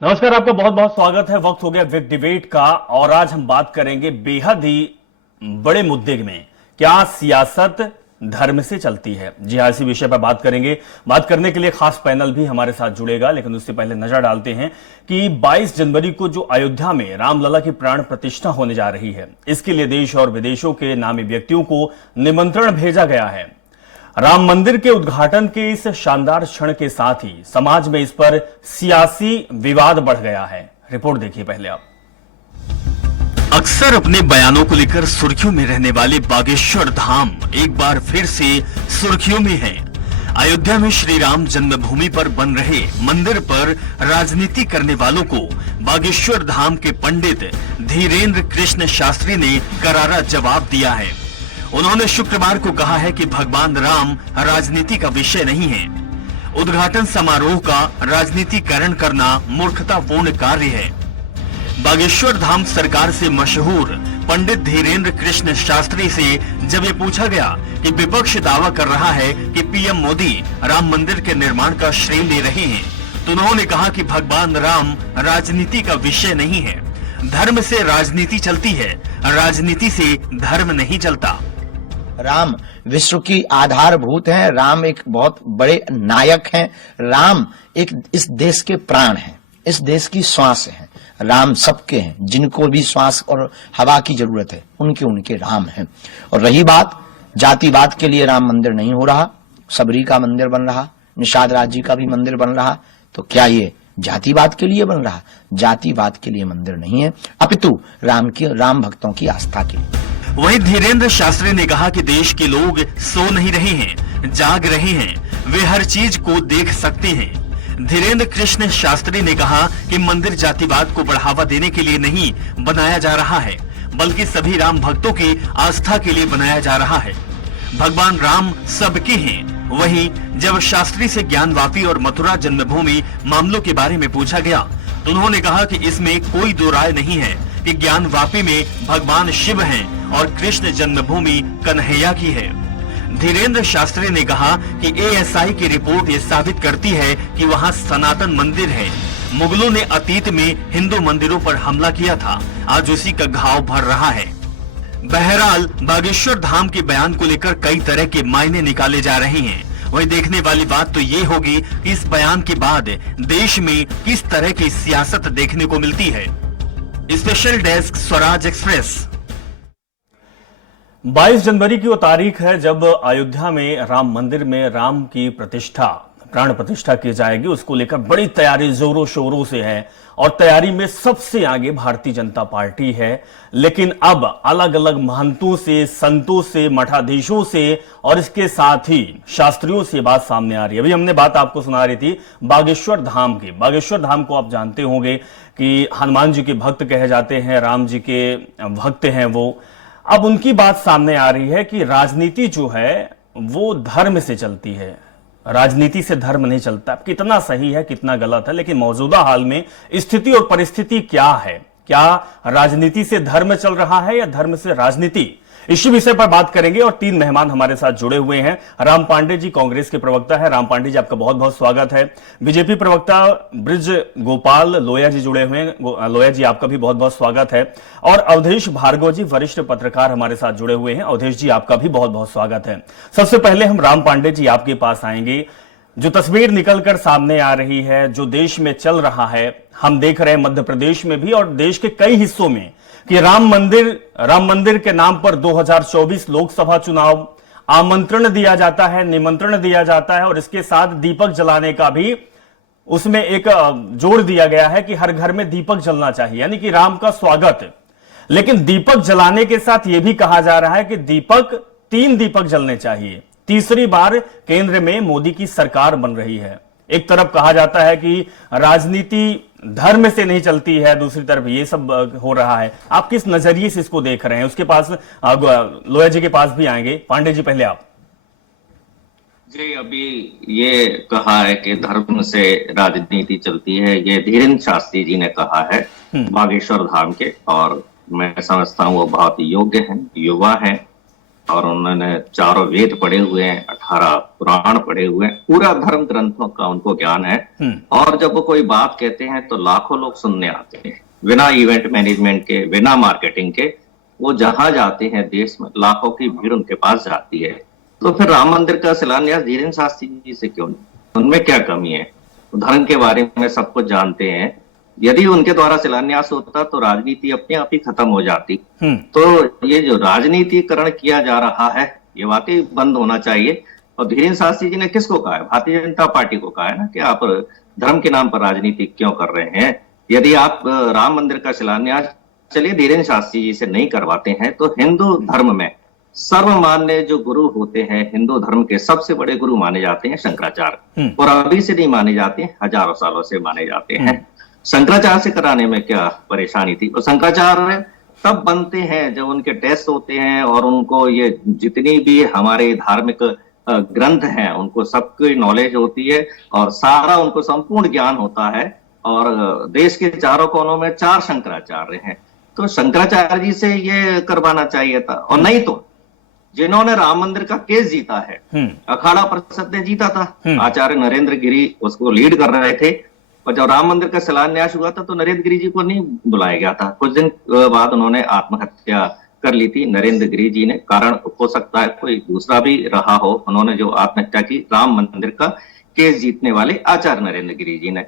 नमस्कार, आपका बहुत बहुत स्वागत है। वक्त हो गया विग डिबेट का और आज हम बात करेंगे बेहद ही बड़े मुद्दे में, क्या सियासत धर्म से चलती है। जी हाँ, इसी विषय पर बात करेंगे। बात करने के लिए खास पैनल भी हमारे साथ जुड़ेगा, लेकिन उससे पहले नजर डालते हैं कि 22 जनवरी को जो अयोध्या में रामलला की प्राण प्रतिष्ठा होने जा रही है, इसके लिए देश और विदेशों के नामी व्यक्तियों को निमंत्रण भेजा गया है। राम मंदिर के उद्घाटन के इस शानदार क्षण के साथ ही समाज में इस पर सियासी विवाद बढ़ गया है। रिपोर्ट देखिए पहले आप। अक्सर अपने बयानों को लेकर सुर्खियों में रहने वाले बागेश्वर धाम एक बार फिर से सुर्खियों में है। अयोध्या में श्री राम जन्मभूमि पर बन रहे मंदिर पर राजनीति करने वालों को बागेश्वर धाम के पंडित धीरेन्द्र कृष्ण शास्त्री ने करारा जवाब दिया है। उन्होंने शुक्रवार को कहा है कि भगवान राम राजनीति का विषय नहीं है। उद्घाटन समारोह का राजनीतिकरण करना मूर्खतापूर्ण कार्य है। बागेश्वर धाम सरकार से मशहूर पंडित धीरेन्द्र कृष्ण शास्त्री से जब ये पूछा गया कि विपक्ष दावा कर रहा है कि पीएम मोदी राम मंदिर के निर्माण का श्रेय ले रहे हैं, तो उन्होंने कहा कि भगवान राम राजनीति का विषय नहीं है। धर्म से राजनीति चलती है, राजनीति से धर्म नहीं चलता। राम विश्व की आधारभूत हैं। राम एक बहुत बड़े नायक हैं। राम एक इस देश के प्राण हैं, इस देश की श्वास हैं। राम सबके हैं, जिनको भी श्वास और हवा की जरूरत है उनके उनके राम हैं। और रही बात जातिवाद के लिए राम मंदिर नहीं हो रहा, सबरी का मंदिर बन रहा, निषाद राज जी का भी मंदिर बन रहा, तो क्या ये जातिवाद के लिए बन रहा? जातिवाद के लिए मंदिर नहीं है, अपितु राम भक्तों की आस्था के लिए। वहीं धीरेन्द्र शास्त्री ने कहा कि देश के लोग सो नहीं रहे हैं, जाग रहे हैं, वे हर चीज को देख सकते हैं। धीरेन्द्र कृष्ण शास्त्री ने कहा कि मंदिर जातिवाद को बढ़ावा देने के लिए नहीं बनाया जा रहा है, बल्कि सभी राम भक्तों की आस्था के लिए बनाया जा रहा है। भगवान राम सबके हैं। वहीं जब शास्त्री से ज्ञानवापी और मथुरा जन्मभूमि मामलों के बारे में पूछा गया, तो उन्होंने कहा कि इसमें कोई दो राय नहीं है कि ज्ञानवापी में भगवान शिव हैं और कृष्ण जन्मभूमि कन्हैया की है। धीरेन्द्र शास्त्री ने कहा कि एएसआई की रिपोर्ट ये साबित करती है कि वहां सनातन मंदिर है। मुगलों ने अतीत में हिंदू मंदिरों पर हमला किया था, आज उसी का घाव भर रहा है। बहरहाल बागेश्वर धाम के बयान को लेकर कई तरह के मायने निकाले जा रहे हैं। वही देखने वाली बात तो ये होगी कि इस बयान के बाद देश में किस तरह की सियासत देखने को मिलती है। Special desk Swaraj express. 22 जनवरी की वो तारीख है जब अयोध्या में राम मंदिर में राम की प्राण प्रतिष्ठा की जाएगी। उसको लेकर बड़ी तैयारी जोरों शोरों से है और तैयारी में सबसे आगे भारतीय जनता पार्टी है। लेकिन अब अलग अलग महंतों से, संतों से, मठाधीशों से और इसके साथ ही शास्त्रियों से बात सामने आ रही है। अभी हमने बात आपको सुना रही थी बागेश्वर धाम की। बागेश्वर धाम को आप जानते होंगे कि हनुमान जी के भक्त कहे जाते हैं, राम जी के भक्त हैं वो। अब उनकी बात सामने आ रही है कि राजनीति जो है वो धर्म से चलती है, राजनीति से धर्म नहीं चलता। कितना सही है, कितना गलत है, लेकिन मौजूदा हाल में स्थिति और परिस्थिति क्या है? क्या राजनीति से धर्म चल रहा है या धर्म से राजनीति? इसी विषय पर बात करेंगे और 3 मेहमान हमारे साथ जुड़े हुए हैं। राम पांडे जी कांग्रेस के प्रवक्ता है। राम पांडे जी आपका बहुत बहुत स्वागत है। बीजेपी प्रवक्ता ब्रिज गोपाल लोया जी जुड़े हुए हैं। लोया जी आपका भी बहुत बहुत स्वागत है। और अवधेश भार्गव जी वरिष्ठ पत्रकार हमारे साथ जुड़े हुए हैं। अवधेश जी आपका भी बहुत बहुत स्वागत है। सबसे पहले हम राम पांडे जी आपके पास आएंगे। जो तस्वीर निकलकर सामने आ रही है, जो देश में चल रहा है, हम देख रहे हैं मध्य प्रदेश में भी और देश के कई हिस्सों में कि राम मंदिर के नाम पर 2024 लोकसभा चुनाव आमंत्रण दिया जाता है, निमंत्रण दिया जाता है और इसके साथ दीपक जलाने का भी उसमें एक जोड़ दिया गया है कि हर घर में दीपक जलना चाहिए, यानी कि राम का स्वागत। लेकिन दीपक जलाने के साथ यह भी कहा जा रहा है कि 3 दीपक जलने चाहिए। तीसरी बार केंद्र में मोदी की सरकार बन रही है। एक तरफ कहा जाता है कि राजनीति धर्म से नहीं चलती है, दूसरी तरफ ये सब हो रहा है। आप किस नजरिए से इसको देख रहे हैं? उसके पास लोया जी के पास भी आएंगे। पांडे जी पहले आप। जी, अभी ये कहा है कि धर्म से राजनीति चलती है, ये धीरेन्द्र शास्त्री जी ने कहा है बागेश्वर धाम के, और मैं समझता हूँ वो बहुत योग्य हैं, युवा हैं और उन्होंने 4 वेद पढ़े हुए हैं, 18 पुराण पढ़े हुए हैं, पूरा धर्म ग्रंथों का उनको ज्ञान है। और जब वो कोई बात कहते हैं तो लाखों लोग सुनने आते हैं, बिना इवेंट मैनेजमेंट के, बिना मार्केटिंग के। वो जहां जाते हैं देश में लाखों की भीड़ उनके पास जाती है। तो फिर राम मंदिर का शिलान्यास धीरेन्द्र शास्त्री जी से क्यों नहीं? उनमें क्या कमी है? धर्म के बारे में सब कुछ जानते हैं। यदि उनके द्वारा शिलान्यास होता तो राजनीति अपने आप ही खत्म हो जाती। तो ये जो राजनीतिकरण किया जा रहा है ये वाकई बंद होना चाहिए। और धीरेन्द्र शास्त्री जी ने किसको कहा है? भारतीय जनता पार्टी को कहा है ना कि आप धर्म के नाम पर राजनीति क्यों कर रहे हैं। यदि आप राम मंदिर का शिलान्यास चलिए धीरेन्द्र शास्त्री जी से नहीं करवाते हैं तो हिंदू धर्म में सर्वमान्य जो गुरु होते हैं, हिंदू धर्म के सबसे बड़े गुरु माने जाते हैं शंकराचार्य। और अभी से नहीं माने जाते, हजारों सालों से माने जाते हैं। शंकराचार्य से कराने में क्या परेशानी थी? और शंकराचार्य तब बनते हैं जब उनके टेस्ट होते हैं और उनको ये जितनी भी हमारे धार्मिक ग्रंथ हैं उनको सबकी नॉलेज होती है और सारा उनको संपूर्ण ज्ञान होता है। और देश के चारों कोनों में 4 शंकराचार्य हैं, तो शंकराचार्य जी से ये करवाना चाहिए था। और नहीं तो जिन्होंने राम मंदिर का केस जीता है, अखाड़ा परिषद ने जीता था, आचार्य नरेंद्र गिरी उसको लीड कर रहे थे। और जब राम मंदिर का शिलान्यास हुआ था तो नरेंद्र गिरी जी को नहीं बुलाया गया था। कुछ दिन बाद उन्होंने आत्महत्या कर ली थी नरेंद्र गिरी जी ने। कारण हो सकता है कोई दूसरा भी रहा हो, उन्होंने जो आत्महत्या की राम मंदिर का केस जीतने वाले आचार्य नरेंद्र गिरी जी ने।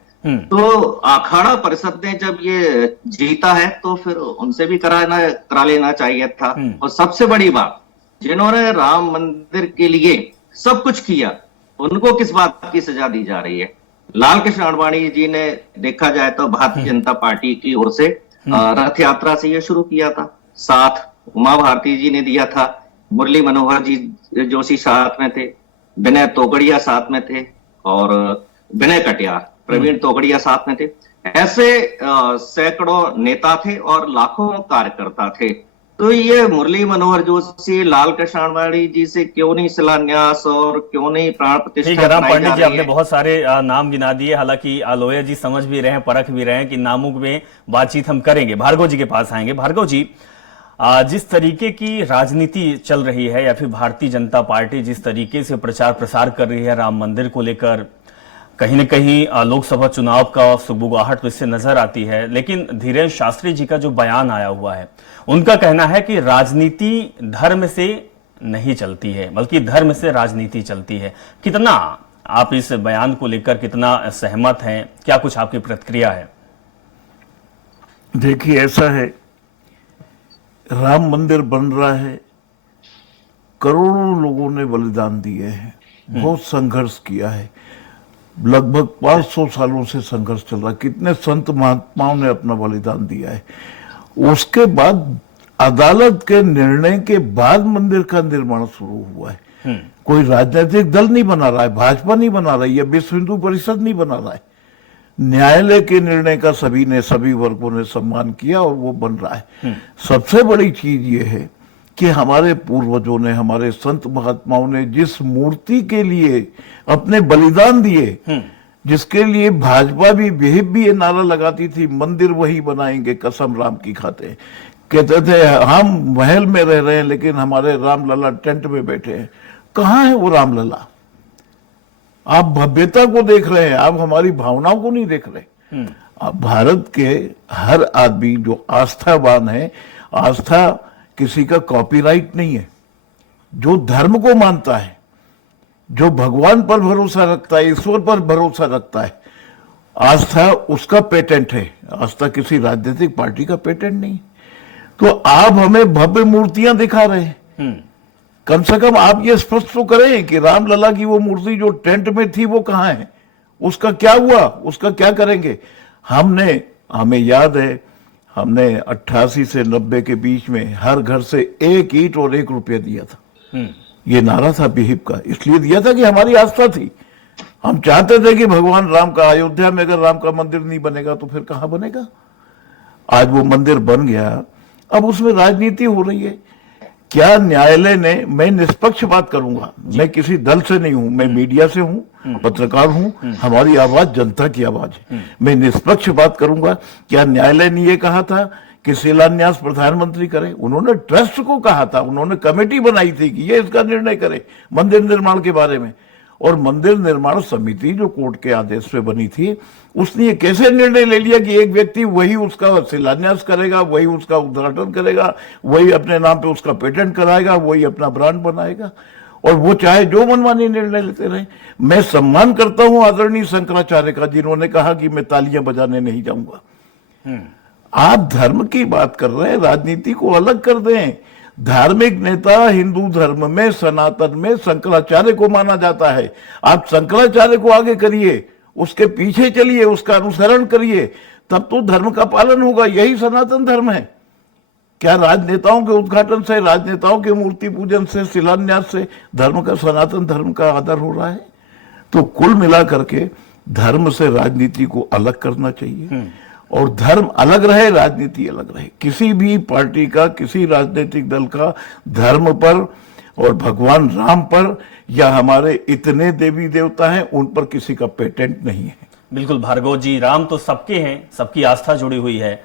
तो अखाड़ा परिषद ने जब ये जीता है तो फिर उनसे भी करा लेना चाहिए था। और सबसे बड़ी बात, जिन्होंने राम मंदिर के लिए सब कुछ किया उनको किस बात की सजा दी जा रही है? लाल कृष्ण आडवाणी जी ने देखा जाए तो भारतीय जनता पार्टी की ओर से रथ यात्रा से ये शुरू किया था, साथ उमा भारती जी ने दिया था, मुरली मनोहर जी जोशी साथ में थे, विनय तोगड़िया साथ में थे और विनय कटियार, प्रवीण तोगड़िया साथ में थे। ऐसे सैकड़ों नेता थे और लाखों कार्यकर्ता थे। तो ये मुरली मनोहर जोशी, लाल कृष्ण आडवाणी जी से क्यों नहीं शिलान्यास और क्यों नहीं प्राण प्रतिष्ठा? ठीक है राम पंडित जी, आपने बहुत सारे नाम गिना दिए। हालांकि लोया जी समझ भी रहे हैं, परख भी रहे हैं कि नामों में बातचीत हम करेंगे। भार्गव जी के पास आएंगे। भार्गव जी, जिस तरीके की राजनीति चल रही है या फिर भारतीय जनता पार्टी जिस तरीके से प्रचार प्रसार कर रही है राम मंदिर को लेकर, कहीं न कहीं लोकसभा चुनाव का सुगबुगाहट इससे नजर आती है। लेकिन धीरेन्द्र शास्त्री जी का जो बयान आया हुआ है, उनका कहना है कि राजनीति धर्म से नहीं चलती है बल्कि धर्म से राजनीति चलती है। कितना आप इस बयान को लेकर कितना सहमत हैं? क्या कुछ आपकी प्रतिक्रिया है? देखिए, ऐसा है, राम मंदिर बन रहा है, करोड़ों लोगों ने बलिदान दिए हैं, बहुत संघर्ष किया है, लगभग 500 सालों से संघर्ष चल रहा है। कितने संत महात्माओं ने अपना बलिदान दिया है। उसके बाद अदालत के निर्णय के बाद मंदिर का निर्माण शुरू हुआ है। कोई राजनीतिक दल नहीं बना रहा है, भाजपा नहीं बना रही है, विश्व हिंदू परिषद नहीं बना रहा है। न्यायालय के निर्णय का सभी वर्गों ने सम्मान किया और वो बन रहा है। सबसे बड़ी चीज ये है कि हमारे पूर्वजों ने, हमारे संत महात्माओं ने जिस मूर्ति के लिए अपने बलिदान दिए, जिसके लिए भाजपा भी ये नारा लगाती थी, मंदिर वही बनाएंगे कसम राम की खाते। कहते थे हम महल में रह रहे हैं लेकिन हमारे रामलला टेंट में बैठे हैं। कहाँ है वो रामलला? आप भव्यता को देख रहे हैं, आप हमारी भावनाओं को नहीं देख रहे। आप भारत के हर आदमी जो आस्थावान है, आस्था किसी का कॉपीराइट नहीं है। जो धर्म को मानता है, जो भगवान पर भरोसा रखता है, ईश्वर पर भरोसा रखता है, आस्था उसका पेटेंट है। आस्था किसी राजनीतिक पार्टी का पेटेंट नहीं। तो आप हमें भव्य मूर्तियां दिखा रहे हैं। कम से कम आप ये स्पष्ट तो करें कि रामलला की वो मूर्ति जो टेंट में थी वो कहाँ है, उसका क्या हुआ, उसका क्या करेंगे? हमें याद है, हमने 88 से 90 के बीच में हर घर से 1 ईंट और 1 रुपया दिया था। ये नारा था बीहिप का, इसलिए दिया था कि हमारी आस्था थी। हम चाहते थे कि भगवान राम का, अयोध्या में अगर राम का मंदिर नहीं बनेगा तो फिर कहां बनेगा? आज वो मंदिर बन गया, अब उसमें राजनीति हो रही है। क्या न्यायालय ने, मैं निष्पक्ष बात करूंगा, मैं किसी दल से नहीं हूं, मैं मीडिया से हूं, पत्रकार हूं, हमारी आवाज जनता की आवाज है। मैं निष्पक्ष बात करूंगा। क्या न्यायालय ने यह कहा था कि शिलान्यास प्रधानमंत्री करें। उन्होंने ट्रस्ट को कहा था, उन्होंने कमेटी बनाई थी कि ये इसका निर्णय करे मंदिर निर्माण के बारे में। और मंदिर निर्माण समिति जो कोर्ट के आदेश पे बनी थी, उसने ये कैसे निर्णय ले लिया कि एक व्यक्ति वही उसका शिलान्यास करेगा, वही उसका उद्घाटन करेगा, वही अपने नाम पे उसका पेटेंट कराएगा, वही अपना ब्रांड बनाएगा, और वो चाहे जो मनमानी निर्णय लेते रहे। मैं सम्मान करता हूं आदरणीय शंकराचार्य का, जिन्होंने कहा कि मैं तालियां बजाने नहीं जाऊंगा। आप धर्म की बात कर रहे हैं, राजनीति को अलग कर दें। धार्मिक नेता हिंदू धर्म में सनातन में शंकराचार्य को माना जाता है। आप शंकराचार्य को आगे करिए, उसके पीछे चलिए, उसका अनुसरण करिए, तब तो धर्म का पालन होगा। यही सनातन धर्म है। क्या राजनेताओं के उद्घाटन से, राजनेताओं के मूर्ति पूजन से, शिलान्यास से धर्म का, सनातन धर्म का आदर हो रहा है? तो कुल मिलाकर के धर्म से राजनीति को अलग करना चाहिए, और धर्म अलग रहे, राजनीति अलग रहे। किसी भी पार्टी का, किसी राजनीतिक दल का धर्म पर और भगवान राम पर या हमारे इतने देवी देवता हैं उन पर किसी का पेटेंट नहीं है। बिल्कुल भार्गव जी, राम तो सबके हैं, सबकी आस्था जुड़ी हुई है।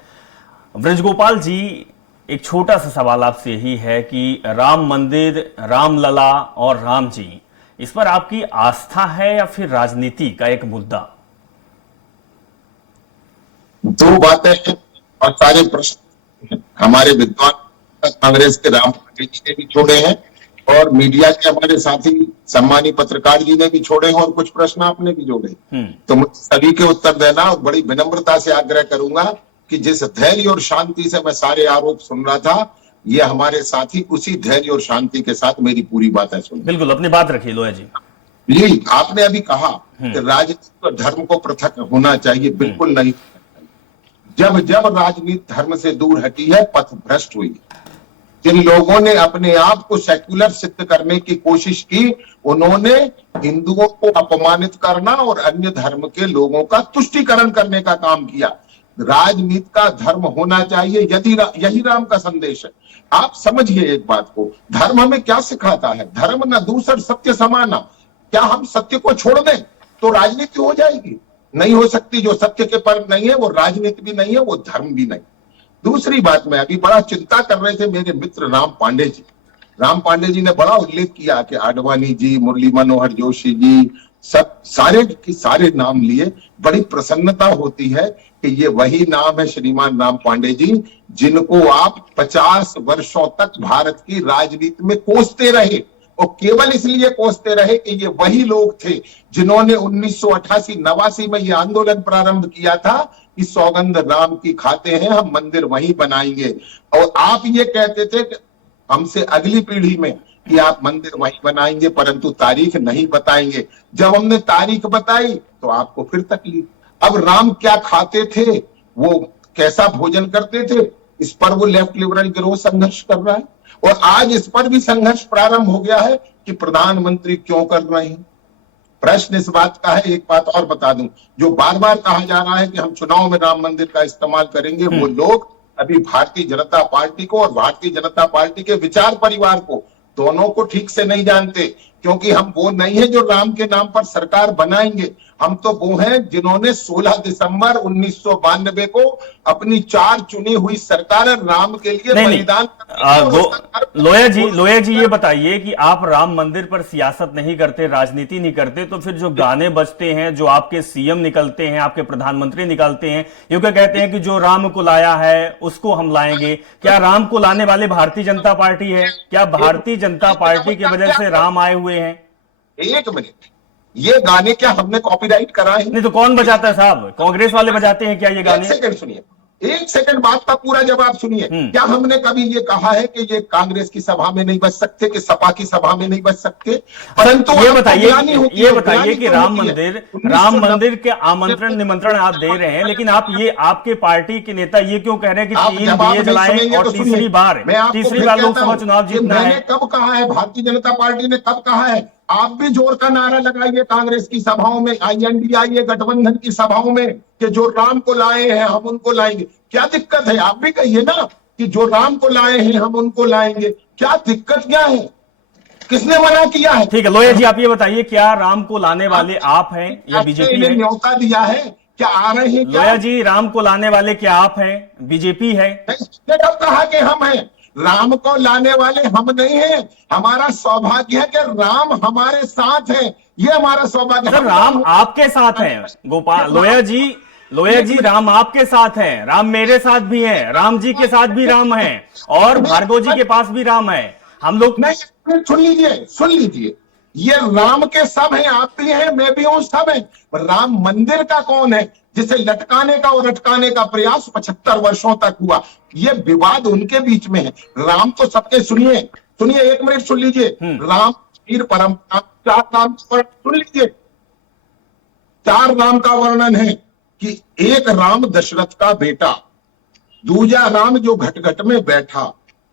ब्रजगोपाल जी, एक छोटा सा सवाल आपसे यही है कि राम मंदिर, रामलला और राम जी, इस पर आपकी आस्था है या फिर राजनीति का एक मुद्दा? दो बातें हैं और सारे प्रश्न हमारे विद्वान कांग्रेस के राम पांडे जी ने भी छोड़े हैं, और मीडिया के हमारे साथी सम्मानी पत्रकार जी ने भी छोड़े हैं, और कुछ प्रश्न आपने भी जोड़े। तो मुझे सभी के उत्तर देना, और बड़ी विनम्रता से आग्रह करूंगा कि जिस धैर्य और शांति से मैं सारे आरोप सुन रहा था, ये हमारे साथी उसी धैर्य और शांति के साथ मेरी पूरी बातें सुन। बिल्कुल, अपनी बात रखिए लोया जी। जी, आपने अभी कहा कि राजनीति और धर्म को पृथक होना चाहिए, बिल्कुल नहीं। जब जब राजनीति धर्म से दूर हटी है, पथ भ्रष्ट हुई है। जिन लोगों ने अपने आप को सेक्युलर सिद्ध करने की कोशिश की, उन्होंने हिंदुओं को अपमानित करना और अन्य धर्म के लोगों का तुष्टीकरण करने का काम किया। राजनीति का धर्म होना चाहिए, यदि यही राम का संदेश है। आप समझिए एक बात को, धर्म हमें क्या सिखाता है? धर्म न दूसर सत्य समाना। क्या हम सत्य को छोड़ दें तो राजनीति हो जाएगी? नहीं हो सकती। जो सत्य के पर नहीं है वो राजनीति भी नहीं है, वो धर्म भी नहीं। दूसरी बात में अभी बड़ा चिंता कर रहे थे मेरे मित्र राम पांडे जी। राम पांडे जी ने बड़ा उल्लेख किया कि आडवाणी जी, मुरली मनोहर जोशी जी, सब सारे के सारे नाम लिए। बड़ी प्रसन्नता होती है कि ये वही नाम है श्रीमान राम पांडे जी, जिनको आप 50 वर्षों तक भारत की राजनीति में कोसते रहे, और केवल इसलिए कोसते रहे कि ये वही लोग थे जिन्होंने 1988-89 में ये आंदोलन प्रारंभ किया था कि सौगंध राम की खाते हैं, हम मंदिर वहीं बनाएंगे। और आप ये कहते थे कि हमसे अगली पीढ़ी में कि आप मंदिर वहीं बनाएंगे, परंतु तारीख नहीं बताएंगे। जब हमने तारीख बताई तो आपको फिर तकलीफ। अब राम क्या खाते थे, वो कैसा भोजन करते थे, इस पर वो लेफ्ट लिबरल गिरोह संघर्ष कर रहा है, और आज इस पर भी संघर्ष प्रारंभ हो गया है कि प्रधानमंत्री क्यों कर रहे हैं। प्रश्न इस बात का है। एक बात और बता दूं, जो बार बार कहा जा रहा है कि हम चुनाव में राम मंदिर का इस्तेमाल करेंगे, वो लोग अभी भारतीय जनता पार्टी को और भारतीय जनता पार्टी के विचार परिवार को, दोनों को ठीक से नहीं जानते। क्योंकि हम वो नहीं है जो राम के नाम पर सरकार बनाएंगे, हम तो वो हैं जिन्होंने 16 दिसंबर 1992 को अपनी 4 चुनी हुई सरकार राम के लिए बलिदान। लोया जी ये बताइए कि आप राम मंदिर पर सियासत नहीं करते, राजनीति नहीं करते, तो फिर जो गाने बजते हैं, जो आपके सीएम निकलते हैं, आपके प्रधानमंत्री निकलते हैं, ये क्या कहते हैं कि जो राम को लाया है उसको हम लाएंगे, क्या राम को लाने वाले भारतीय जनता पार्टी है? क्या भारतीय जनता पार्टी की वजह से राम आए हुए हैं? एक मिनट, ये गाने क्या हमने कॉपीराइट कराए हैं? नहीं तो कौन बजाता है साहब? कांग्रेस वाले बजाते हैं क्या ये गाने? एक सेकंड सुनिए, एक सेकंड बात का पूरा जवाब सुनिए। क्या हमने कभी ये कहा है कि ये कांग्रेस की सभा में नहीं बच सकते, कि सपा की सभा में नहीं बच सकते? परंतु ये बताइए कि राम मंदिर के आमंत्रण निमंत्रण आप दे रहे हैं, लेकिन आप ये आपके पार्टी के नेता ये क्यों कह रहे हैं कि 3 दिए जलाएं और तीसरी बार लोकसभा चुनाव जीतना है? मैंने कब कहा है? भारतीय जनता पार्टी ने कब कहा है? आप भी जोर का नारा लगाइए कांग्रेस की सभाओं में, INDIA गठबंधन की सभाओं में, कि जो राम को लाए हैं हम उनको लाएंगे। क्या दिक्कत है? आप भी कहिए ना कि जो राम को लाए हैं हम उनको लाएंगे। क्या दिक्कत क्या है? किसने मना किया है? ठीक है लोया जी, आप ये बताइए, क्या राम को लाने वाले आप हैं या बीजेपी है? न्योता दिया है क्या आ रहे हैं क्या? लोया जी, राम को लाने वाले क्या आप हैं, बीजेपी है? इसने कब कहा कि हम हैं? राम को लाने वाले हम नहीं हैं। हमारा सौभाग्य है कि राम हमारे साथ है। ये हमारा सौभाग्य है। सर, राम आपके साथ हैं गोपाल लोया जी, राम आपके साथ हैं, राम मेरे साथ भी हैं, राम जी के साथ भी राम हैं, और भार्गव जी के पास भी राम है। हम लोग नहीं, सुन लीजिए, ये राम के सब हैं, आप भी हैं, मैं भी हूं, सब हैं। राम मंदिर का कौन है जिसे लटकाने का और अटकाने का प्रयास 75 वर्षों तक हुआ? ये विवाद उनके बीच में है। राम तो सबके सुनिए, 1 मिनट सुन लीजिए। राम वीर परंपरा, 4 नाम सुन लीजिए। 4 राम का वर्णन है कि एक राम दशरथ का बेटा, दूजा राम जो घट घट में बैठा,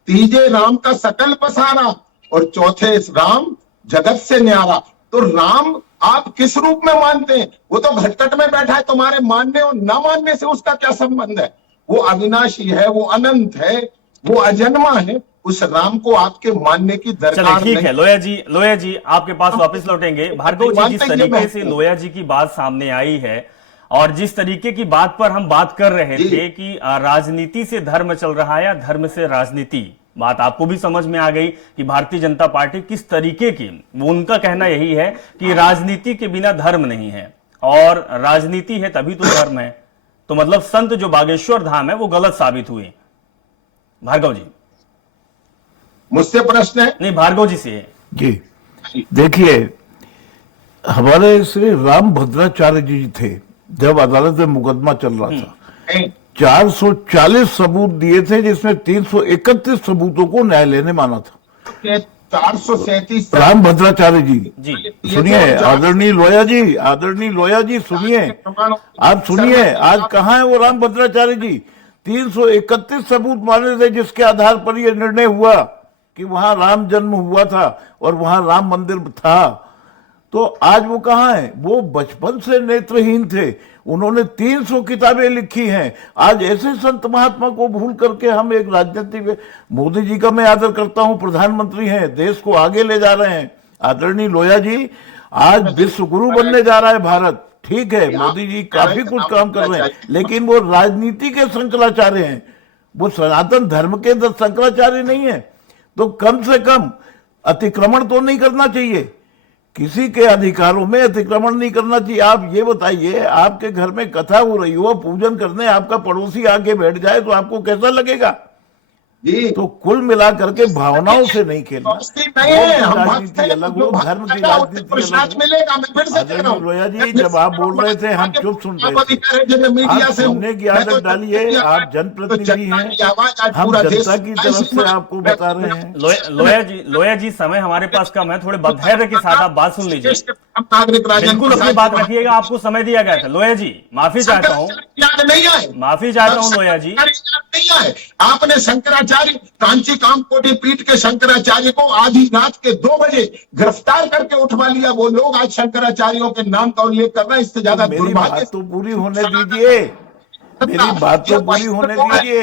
तीजे राम का सकल पसारा, और चौथे राम जगत से न्यारा। तो राम आप किस रूप में मानते हैं? वो तो घटघट में बैठा है, तुम्हारे मानने और न मानने से उसका क्या संबंध है? वो अविनाशी है, वो अनंत है, वो अजन्मा है। उस राम को आपके मानने की चलिए, दरकार ठीक नहीं। है लोया जी आपके पास वापस लौटेंगे। भार्गव जी, जिस तरीके से लोया जी की बात सामने आई है और जिस तरीके की बात पर हम बात कर रहे थे कि राजनीति से धर्म चल रहा है या धर्म से राजनीति, बात आपको भी समझ में आ गई कि भारतीय जनता पार्टी किस तरीके की, वो उनका कहना यही है कि राजनीति के बिना धर्म नहीं है और राजनीति है तभी तो धर्म है। तो मतलब संत जो बागेश्वर धाम है वो गलत साबित हुए। भार्गव जी, मुझसे प्रश्न है? नहीं, भार्गव जी से है। जी देखिए, हमारे श्री राम भद्राचार्य जी थे, जब अदालत में मुकदमा चल रहा था, 440 सबूत दिए थे, जिसमें 331 सबूतों को न्यायालय ने माना था। 437 राम भद्राचार्य जी जी सुनिए, आदरणीय लोया जी सुनिए, आप सुनिए, आज कहाँ है वो राम भद्राचार्य जी? 331 सबूत माने थे, जिसके आधार पर यह निर्णय हुआ कि वहां राम जन्म हुआ था और वहां राम मंदिर था। तो आज वो कहाँ है? वो बचपन से नेत्रहीन थे, उन्होंने 300 किताबें लिखी हैं। आज ऐसे संत महात्मा को भूल करके हम एक राजनीति, मोदी जी का मैं आदर करता हूं, प्रधानमंत्री हैं, देश को आगे ले जा रहे हैं। आदरणीय लोया जी, आज विश्व गुरु बनने जा रहा है भारत, ठीक है, मोदी जी काफी कुछ काम कर रहे हैं, लेकिन वो राजनीति के शंकराचार्य हैं, वो सनातन धर्म के शंकराचार्य नहीं है। तो कम से कम अतिक्रमण तो नहीं करना चाहिए, किसी के अधिकारों में अतिक्रमण नहीं करना चाहिए। आप ये बताइए, आपके घर में कथा हो रही हो, पूजन करने आपका पड़ोसी आके बैठ जाए तो आपको कैसा लगेगा? तो कुल मिलाकर के भावनाओं से नहीं खेलना। राजनीति अलग हो, धर्म की राजनीति अलग हो। लोया जी, जब आप बोल रहे थे हम चुप सुन रहे थे। आप सुनने की आदत डालिए, आप जनप्रतिनिधि हैं, हम जनता की तरफ से आपको बता रहे हैं। लोया जी, समय हमारे पास कम है, थोड़े धैर्य के साथ आप बात सुन लीजिए। बिल्कुल अपनी बात रखिएगा, आपको समय दिया गया था। लोया जी, माफी चाहता हूँ लोया जी। आपने शंकराचार्य, कांची कामकोटि पीठ के शंकराचार्य को आधी रात के 2 बजे गिरफ्तार करके उठवा लिया। वो लोग आज शंकराचार्यों के नाम का उल्लेख कर रहे हैं। इससे ज्यादा मेरी बात तो पूरी होने दीजिए, मेरी बात तो पूरी होने दीजिए।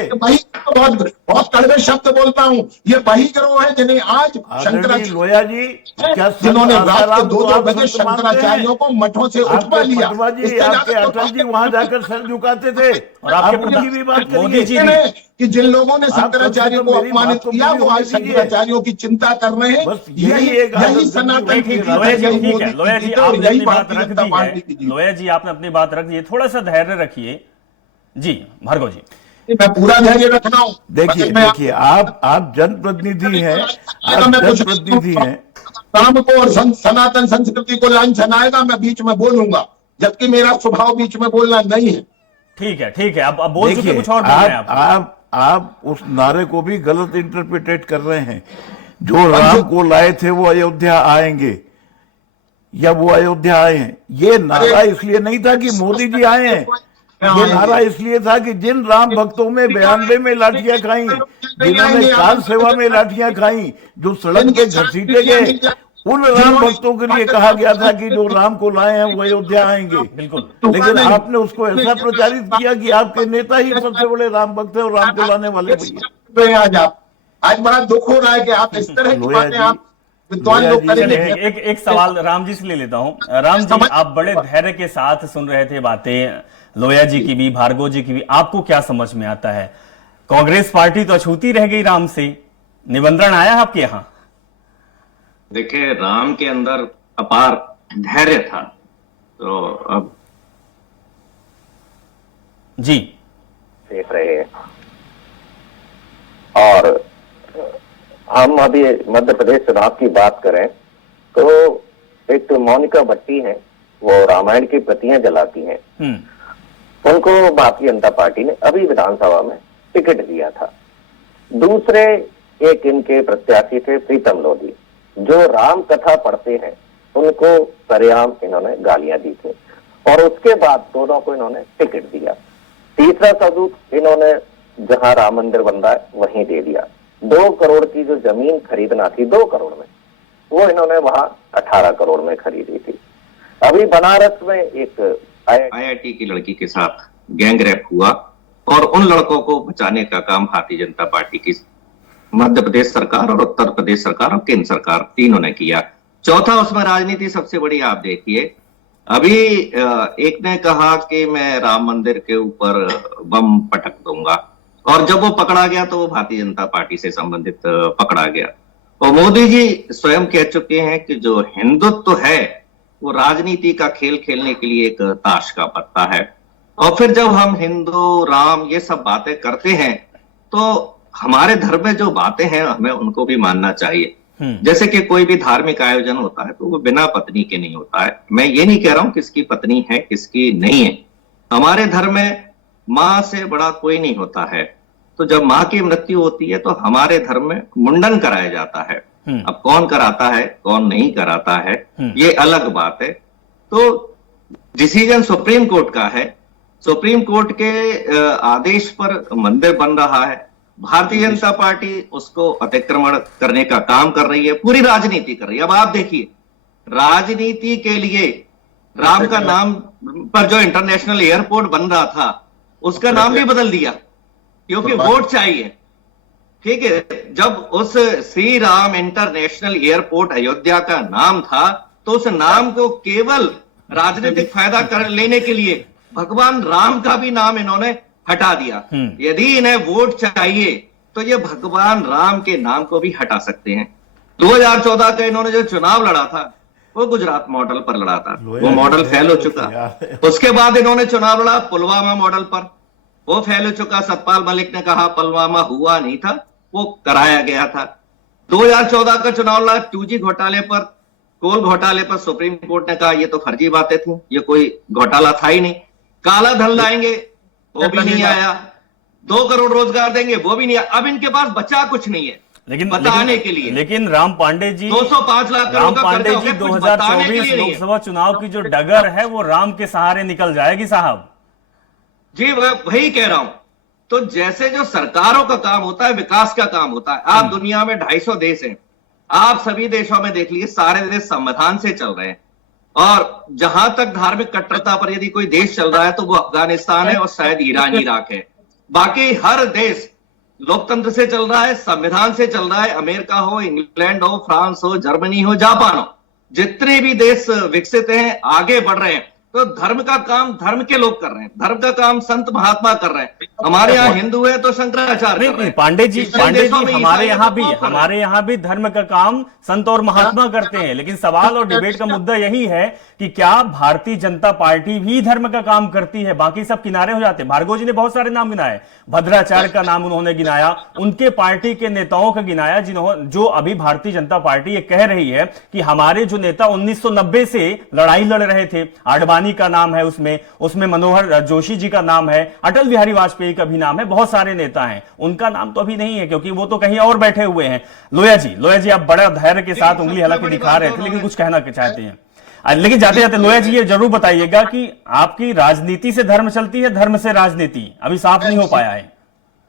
बहुत कड़वे शब्द बोलता हूँ। ये वही गिरोह है जिन्हें आज शंकराचार्य, लोया जी, क्या जिन्होंने रात के 2 बजे शंकराचार्यों को मठों से उठवा लिया। आपके अटल जी वहां जाकर सर झुकाते थे, और आपके उनकी भी बात मोदी जी कि जिन लोगों ने शंकराचार्यों को अपमानित किया, वो आज शंकराचार्यों की चिंता कर रहे हैं। यही सनातन की लोया जी आपने अपनी बात रख दी, थोड़ा सा धैर्य रखिए। जी भार्गव जी, मैं पूरा धैर्य रख रहा हूं। देखिए आप जनप्रतिनिधि हैं, आप जनप्रतिनिधि हैं। राम को और सनातन संस्कृति को लांछन आएगा, मैं बीच में बोलूंगा, जबकि मेरा स्वभाव बीच में बोलना नहीं है। ठीक है, अब बोल चुके, कुछ और बोल रहे हैं आप उस नारे को भी गलत इंटरप्रिटेट कर रहे हैं। जो राम को लाए थे वो अयोध्या आएंगे, या वो अयोध्या आए हैं। ये नारा इसलिए नहीं था कि मोदी जी आए हैं, ये नारा इसलिए था कि जिन राम भक्तों में 92 में लाठियां खाई, जिन्होंने कार सेवा में लाठियां खाई, जो सड़क के घसीटे गए, उन राम भक्तों के लिए कहा गया था कि जो राम को लाए हैं वो अयोध्या आएंगे। बिल्कुल, लेकिन आपने उसको ऐसा प्रचारित किया कि आपके नेता ही सबसे बड़े राम भक्त है और राम को लाने वाले भैया। आज बड़ा दुख हो रहा है कि आप इस तरह की बातें आप विद्वान लोया लोग जी, करेंगे। चलिए एक सवाल राम जी से ले लेता हूं। राम जी, आप बड़े धैर्य के साथ सुन रहे थे बातें, लोया जी की भी, भार्गव जी की भी। आपको क्या समझ में आता है? कांग्रेस पार्टी तो अछूती रह गई राम से। निमंत्रण आया आपके यहां? देखिए, राम के अंदर अपार धैर्य था, तो अब जी देख रहे हैं। और हम अभी मध्य प्रदेश चुनाव की बात करें तो एक मोनिका भट्टी है, वो रामायण की प्रतियां जलाती हैं। उनको भारतीय जनता पार्टी ने अभी विधानसभा में टिकट दिया था। दूसरे एक इनके प्रत्याशी थे प्रीतम लोधी, जो राम कथा पढ़ते हैं, उनको सरेआम इन्होंने गालियां दी थी, और उसके बाद दोनों को इन्होंने टिकट दिया। तीसरा सबूत इन्होंने जहां राम मंदिर बन रहा है वहीं दे दिया। 2 करोड़ की जो जमीन खरीदना थी 2 करोड़ में, वो इन्होंने वहां 18 करोड़ में खरीदी थी। अभी बनारस में एक आईआईटी की लड़की के साथ गैंग रेप हुआ, और उन लड़कों को बचाने का काम भारतीय जनता पार्टी की मध्य प्रदेश सरकार और उत्तर प्रदेश सरकार और केंद्र सरकार तीनों ने किया। चौथा, उसमें राजनीति सबसे बड़ी। आप देखिए, अभी एक ने कहा कि मैं राम मंदिर के ऊपर बम पटक दूंगा, और जब वो पकड़ा गया तो वो भारतीय जनता पार्टी से संबंधित पकड़ा गया। और मोदी जी स्वयं कह चुके हैं कि जो हिंदुत्व है वो राजनीति का खेल खेलने के लिए एक ताश का पत्ता है। और फिर जब हम हिंदू, राम, ये सब बातें करते हैं, तो हमारे धर्म में जो बातें हैं हमें उनको भी मानना चाहिए। जैसे कि कोई भी धार्मिक आयोजन होता है तो वो बिना पत्नी के नहीं होता है। मैं ये नहीं कह रहा हूं किसकी पत्नी है किसकी नहीं है। हमारे धर्म में मां से बड़ा कोई नहीं होता है। तो जब मां की मृत्यु होती है तो हमारे धर्म में मुंडन कराया जाता है। अब कौन कराता है कौन नहीं कराता है ये अलग बात है। तो डिसीजन सुप्रीम कोर्ट का है। सुप्रीम कोर्ट के आदेश पर मंदिर बन रहा है। भारतीय जनता पार्टी उसको अतिक्रमण करने का काम कर रही है, पूरी राजनीति कर रही है। अब आप देखिए, राजनीति के लिए राम का नाम पर जो इंटरनेशनल एयरपोर्ट बन रहा था उसका नाम भी बदल दिया, क्योंकि वोट चाहिए। ठीक है, जब उस श्री राम इंटरनेशनल एयरपोर्ट अयोध्या का नाम था तो उस नाम को केवल राजनीतिक फायदा कर लेने के लिए भगवान राम का भी नाम इन्होंने हटा दिया। यदि इन्हें वोट चाहिए तो ये भगवान राम के नाम को भी हटा सकते हैं। 2014 का इन्होंने जो चुनाव लड़ा था वो गुजरात मॉडल पर लड़ा था, वो मॉडल फेल हो चुका। उसके बाद इन्होंने चुनाव लड़ा पुलवामा मॉडल पर, वो फेल हो चुका। सतपाल मलिक ने कहा पुलवामा हुआ नहीं था, वो कराया गया था। 2014 का चुनाव लड़ा 2G घोटाले पर, कोल घोटाले पर। सुप्रीम कोर्ट ने कहा ये तो फर्जी बातें थी, ये कोई घोटाला था ही नहीं। काला धन लाएंगे वो भी नहीं आया, 2 करोड़ रोजगार देंगे वो भी नहीं आया। अब इनके पास बचा कुछ नहीं है बताने के लिए। लेकिन राम पांडे जी, 205 लाख राम पांडे जी 2024 लोकसभा चुनाव की जो डगर है वो राम के सहारे निकल जाएगी साहब। जी वही कह रहा हूं। तो जैसे जो सरकारों का काम होता है, विकास का काम होता है। आप दुनिया में 250 देश हैं, आप सभी देशों में देख लीजिए, सारे देश संविधान से चल रहे हैं। और जहां तक धार्मिक कट्टरता पर यदि कोई देश चल रहा है तो वो अफगानिस्तान है और शायद ईरान इराक है। बाकी हर देश लोकतंत्र से चल रहा है, संविधान से चल रहा है। अमेरिका हो, इंग्लैंड हो, फ्रांस हो, जर्मनी हो, जापान हो, जितने भी देश विकसित हैं, आगे बढ़ रहे हैं, तो धर्म का काम धर्म के लोग कर रहे हैं, धर्म का काम संत महात्मा कर रहे हैं। हमारे यहाँ हिंदू है तो शंकराचार्य कर रहे हैं। पांडे जी हमारे यहाँ भी धर्म का काम संत और महात्मा करते हैं। लेकिन सवाल और डिबेट का मुद्दा यही है कि क्या भारतीय जनता पार्टी भी धर्म का काम करती है? बाकी सब किनारे हो जाते हैं। भार्गव जी ने बहुत सारे नाम गिनाए, भद्राचार्य का नाम उन्होंने गिनाया, उनके पार्टी के नेताओं का गिनाया, जो अभी भारतीय जनता पार्टी ये कह रही है कि हमारे जो नेता 1990 से लड़ाई लड़ रहे थे, आडवाणी का नाम है उसमें मनोहर जोशी जी का नाम है, अटल बिहारी वाजपेयी का भी नाम है, बहुत सारे नेता हैं, उनका नाम तो अभी नहीं है क्योंकि वो तो कहीं और बैठे हुए हैं। लोया जी आप बड़ा धैर्य के साथ उंगली हालांकि दिखा रहे थे, लेकिन कुछ कहना चाहते हैं। लेकिन जाते जाते लोया जी ये जरूर बताइएगा कि आपकी राजनीति से धर्म चलती है, धर्म से राजनीति अभी साफ नहीं हो पाया है।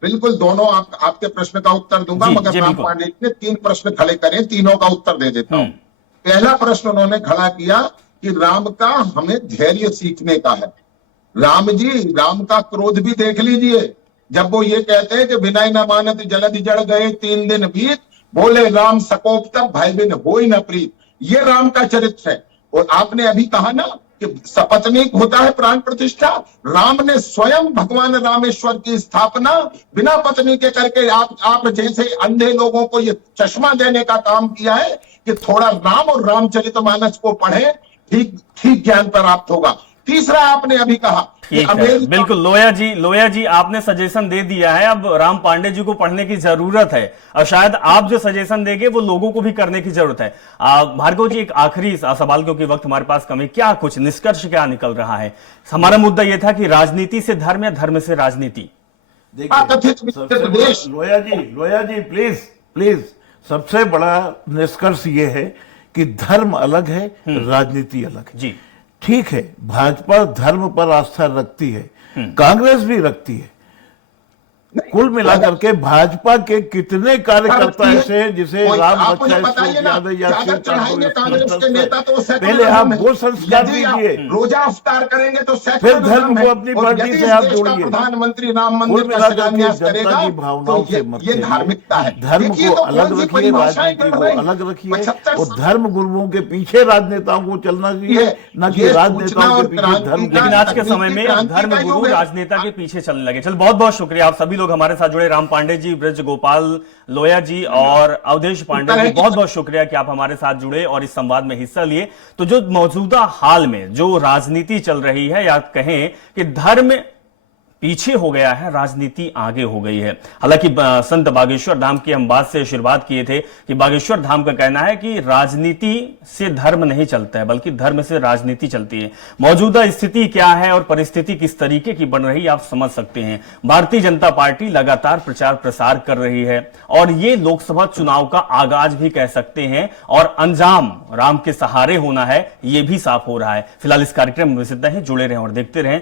बिल्कुल, दोनों आपके प्रश्न का उत्तर दूंगा, मगर राम पांडे जी ने 3 प्रश्न खड़े करे, तीनों का उत्तर दे देता हूं। पहला प्रश्न उन्होंने खड़ा किया कि राम का हमें धैर्य सीखने का है। राम का क्रोध भी देख लीजिए, जब वो ये कहते हैं कि विनय न मानत जलधि जड़ गए 3 दिन बीत, बोले राम सकोप तब भय बिन होई न प्रीत, ये राम का चरित्र है। और आपने अभी कहा ना कि सपत्नीक होता है प्राण प्रतिष्ठा, राम ने स्वयं भगवान रामेश्वर की स्थापना बिना पत्नी के करके आप जैसे अंधे लोगों को ये चश्मा देने का काम किया है कि थोड़ा राम और रामचरितमानस को पढ़े, ठीक ठीक ज्ञान प्राप्त होगा। तीसरा आपने अभी कहा कि ठीक है, बिल्कुल लोया जी आपने सजेशन दे दिया है, अब राम पांडे जी को पढ़ने की जरूरत है और शायद आप जो सजेशन देंगे वो लोगों को भी करने की जरूरत है। भार्गव जी एक आखिरी सवाल, क्योंकि वक्त हमारे पास कम है, क्या कुछ निष्कर्ष क्या निकल रहा है? हमारा मुद्दा यह था कि राजनीति से धर्म या धर्म से राजनीति। लोया जी प्लीज सबसे बड़ा निष्कर्ष ये है कि धर्म अलग है, राजनीति अलग है। जी ठीक है, भाजपा धर्म पर आस्था रखती है, कांग्रेस भी रखती है। कुल मिलाकर के भाजपा के कितने कार्यकर्ता ऐसे हैं जिसे राम रक्षा यादव या पहले आप वो संस्कार दीजिए, रोजा अफ्तार करेंगे तो फिर धर्म को अपनी पार्टी से आप जोड़िए। प्रधानमंत्री राम मंदिर का शिलान्यास करेगा भावनाओं से मत, ये धार्मिकता है। धर्म को अलग रखिए, राजनीति को अलग रखिए, और धर्म गुरुओं के पीछे राजनेताओं को चलना चाहिए, न कि राजनेताओं के पीछे धर्म। लेकिन आज के समय में धर्म गुरु राजनेता के पीछे चलने लगे। चल बहुत बहुत शुक्रिया, आप सभी लोग हमारे साथ जुड़े, राम पांडे जी, ब्रज गोपाल लोया जी और अवधेश पांडे जी, बहुत बहुत शुक्रिया कि आप हमारे साथ जुड़े और इस संवाद में हिस्सा लिए। तो जो मौजूदा हाल में जो राजनीति चल रही है, या कहें कि धर्म पीछे हो गया है, राजनीति आगे हो गई है। हालांकि संत बागेश्वर धाम की हम बात से शुरुआत किए थे कि बागेश्वर धाम का कहना है कि राजनीति से धर्म नहीं चलता है, बल्कि धर्म से राजनीति चलती है। मौजूदा स्थिति क्या है और परिस्थिति किस तरीके की बन रही है आप समझ सकते हैं। भारतीय जनता पार्टी लगातार प्रचार प्रसार कर रही है और ये लोकसभा चुनाव का आगाज भी कह सकते हैं, और अंजाम राम के सहारे होना है, ये भी साफ हो रहा है। फिलहाल इस कार्यक्रम में इतना ही, जुड़े रहें और देखते रहें।